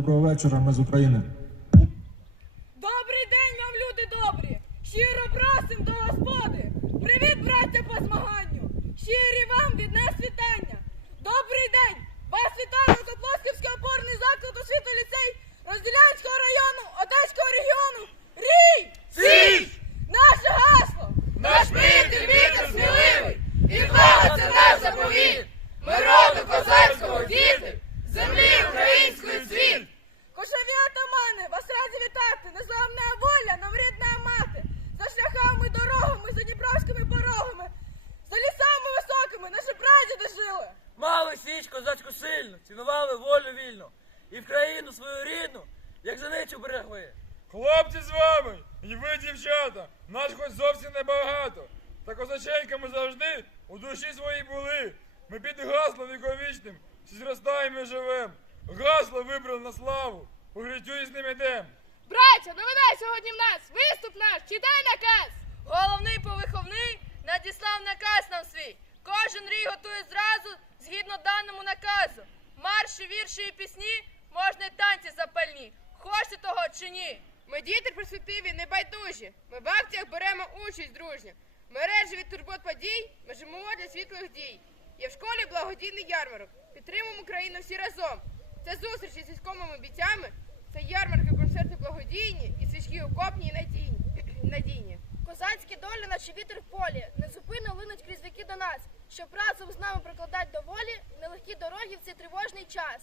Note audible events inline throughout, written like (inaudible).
вечора. Ми з України. Добрий день вам, люди добрі! Щиро просим до господи! Привіт, браття по змаганню! Щирі вам від нас вітання! Добрий день! Вас вітає Котлосківський опорний заклад освіти ліцей Розділянського району Одеського регіону Рій! Січ! Наше гасло! Наш приятель вітер сміливий, і слава це наш заповіт! Ми роду козацького діти, землі української цвіт! Кошові атамани, вас раді вітати! Незламна воля, нам рідна мати! За шляхами дорогами, за дніпровськими порогами, за лісами високими наші прадіди жили! Мали січ козацьку сильну, цінували волю вільну. І в країну свою рідну, як заницю берегли. Хлопці з вами, і ви, дівчата, нас хоч зовсім небагато. Та козаченьками завжди у душі своїй були. Ми під гаслом віковічним, всі зростаємо і живем. Гасло вибрали на славу, у і з ним ідем. Браття, новина сьогодні в нас! Виступ наш! Читай наказ! Кожен рій готує зразу згідно даному наказу. Марші, вірші і пісні, можна й танці запальні. Хочете того чи ні? Ми діти перспективі не байдужі. Ми в акціях беремо участь дружньо. Мережі від турбот подій ми живемо для світлих дій. Є в школі благодійний ярмарок. Підтримуємо Україну всі разом. Це зустрічі з військовими бійцями, це ярмарки, концерти благодійні і свічки окопні і надійні. (clears throat) Козацькі долі, наче вітер в полі, незупинно линуть крізь віки до нас, щоб разом з нами прокладать до волі нелегкі дороги в цей тривожний час.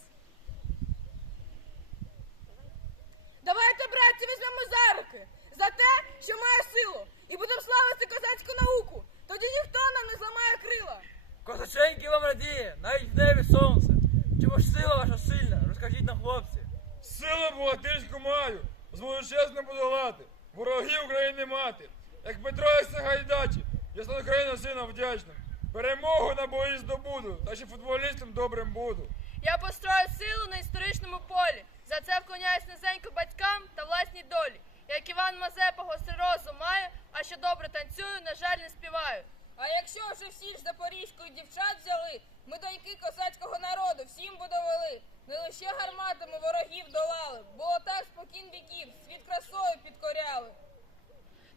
Давайте, братці, візьмемо за руки за те, що має силу, і будемо славити козацьку науку. Тоді ніхто нам не зламає крила. Козаченьки вам радіє, навіть в небі сонце. Чому ж сила ваша сильна? Розкажіть нам, хлопці. Силу богатирську маю, зможу чесно подолати. Ворогів України мати. Як Петро і Сагайдачі, я стану країну сина вдячним. Перемогу на бої здобуду, та ще футболістом добрим буду. Я построю силу на історичному полі. За це вклоняюсь низенько батькам та власній долі. Як Іван Мазепа гострий розум має, а що добре танцюю, на жаль, не співаю. А якщо вже всі ж запорізької дівчат взяли, ми доньки козацького народу всім би довели. Не лише гарматами ворогів долали, було так спокін віків, світ красою підкоряли.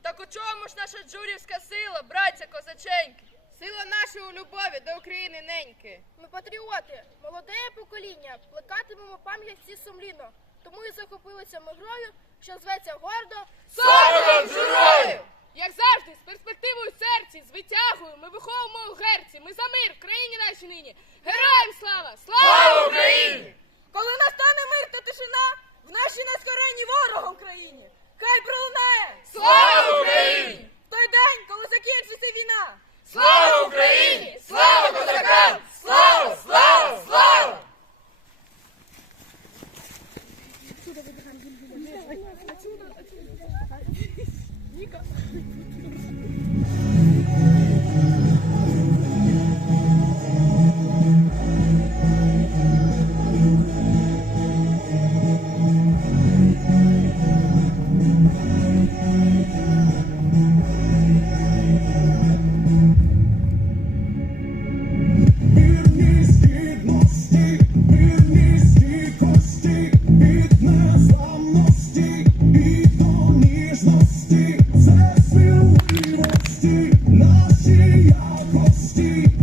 Так у чому ж наша джурівська сила, браття козаченьки? Сила нашої у любові до України неньки. Ми патріоти, молоде покоління, плекатимемо пам'ять всі сумлінно. Тому і захопилися ми грою, що зветься гордо. Слава герою! Як завжди, з перспективою серці, з витягою, ми виховуємо у герці. Ми за мир в країні нашій нині. Героям Nika.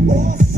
boss.